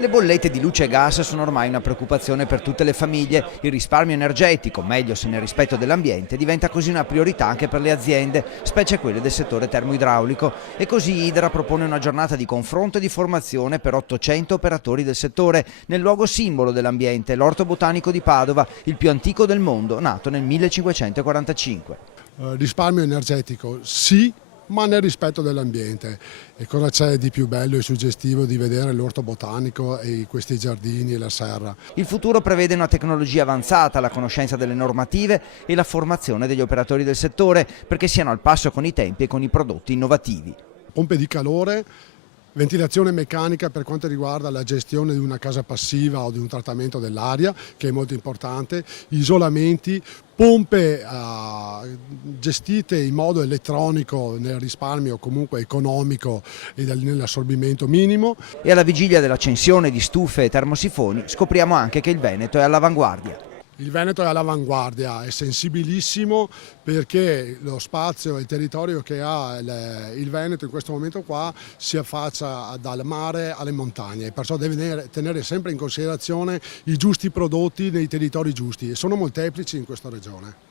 Le bollette di luce e gas sono ormai una preoccupazione per tutte le famiglie. Il risparmio energetico, meglio se nel rispetto dell'ambiente, diventa così una priorità anche per le aziende, specie quelle del settore termoidraulico. E così Idra propone una giornata di confronto e di formazione per 800 operatori del settore, nel luogo simbolo dell'ambiente, l'Orto Botanico di Padova, il più antico del mondo, nato nel 1545. Risparmio energetico sì, ma nel rispetto dell'ambiente. E cosa c'è di più bello e suggestivo di vedere l'orto botanico e questi giardini e la serra? Il futuro prevede una tecnologia avanzata, la conoscenza delle normative e la formazione degli operatori del settore perché siano al passo con i tempi e con i prodotti innovativi. Pompe di calore, ventilazione meccanica per quanto riguarda la gestione di una casa passiva o di un trattamento dell'aria, che è molto importante, isolamenti, pompe gestite in modo elettronico nel risparmio comunque economico e nell'assorbimento minimo. E alla vigilia dell'accensione di stufe e termosifoni scopriamo anche che il Veneto è all'avanguardia. Il Veneto è all'avanguardia, è sensibilissimo perché lo spazio e il territorio che ha il Veneto in questo momento qua si affaccia dal mare alle montagne e perciò deve tenere sempre in considerazione i giusti prodotti nei territori giusti e sono molteplici in questa regione.